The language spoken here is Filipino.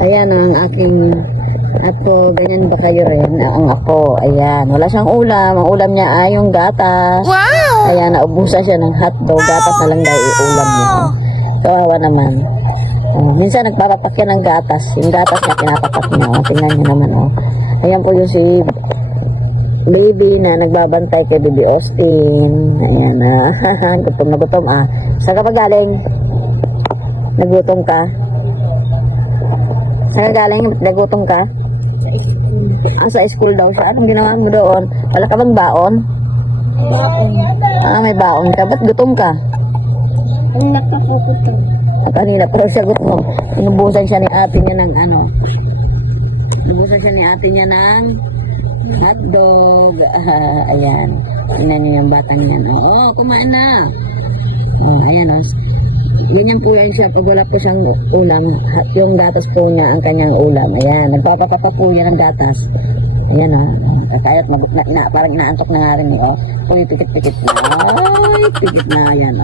Ayan ang aking apo. Ganyan ba kayo rin? Ang apo. Ayan. Wala siyang ulam. Ang ulam niya ay yung gatas. Wow! Ayan, naubusan siya ng hotdog. Gatas na lang daw iulam niya. Kawawa naman. Minsan nagpapapak yan ng gatas. Yung gatas niya, pinapapak niya. Tingnan niyo naman. Ayan po yung si baby na nagbabantay kay Baby Austin. Ayan. Gutom na gutom. Saan ka pa galing? Nagutom ka? Saan ka galing? Nagutom ka? Sa school daw siya. Anong ginawa mo doon? Wala ka bang baon? Baon. May baon ka. Ba't gutom ka? Ang nagpapukutan. Kanina pero siya gutom. Inubusan siya ni ate niya ng Inubusan siya ni ate niya ng hotdog. Ayan. Tingnan niyo yung bata niya. Kumain na. Ayan. Ganyan po yan siya. Pag wala po siyang ulam, yung gatas po niya ang kanyang ulam. Ayan. Nagpapapapa po yan ng gatas. Ayan kaya't parang inaantok na nga rin. Uy, pikit-pikit na. Ay, pikit na. Ayan